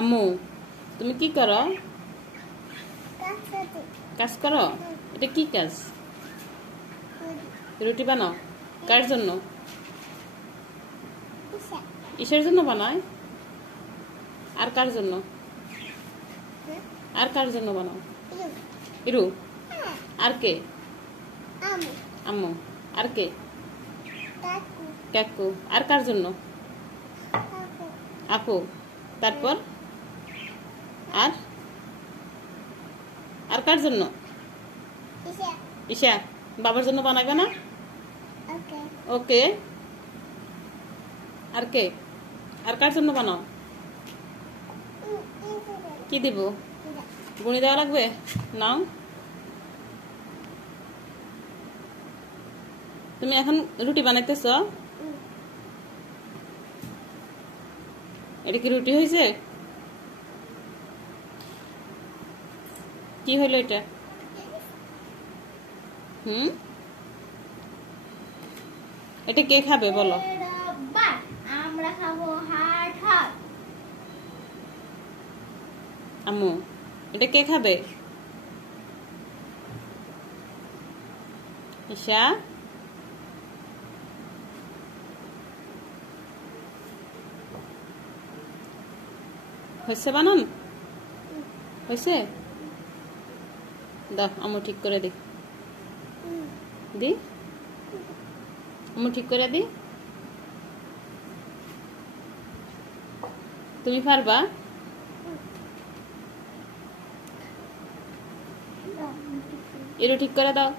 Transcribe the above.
আম্মু তুমি কি করো? কাজ করো? এটা কি কাজ? রুটি বানাও? কার জন্য? ঈশার জন্য বানায়? আর কার জন্য? আর কার জন্য বানাও? ইরু? আর কে? আম্মু। আর কে? কাকু। আর কার জন্য? আপু। তারপর আর আর কার জন্য? ঈশা। বাবার জন্য বানাবে না? ওকে। আর কে? আর কার জন্য বানাও? কি দিব? গুনি দেওয়া লাগবে? নাও। তুমি এখন রুটি বানাইতেছ? এটা কি রুটি হয়েছে? কি হলো এটা? এটা কে খাবে বলো? আমরা খাবো হাট হাট। আম্মু এটা কে খাবে? ঈশা। হয়েছে বানান? হয়েছে? দাও আম্মু ঠিক করে দি। দি আম্মু ঠিক করে দি। তুমি পারবা? এরও ঠিক করে দাও।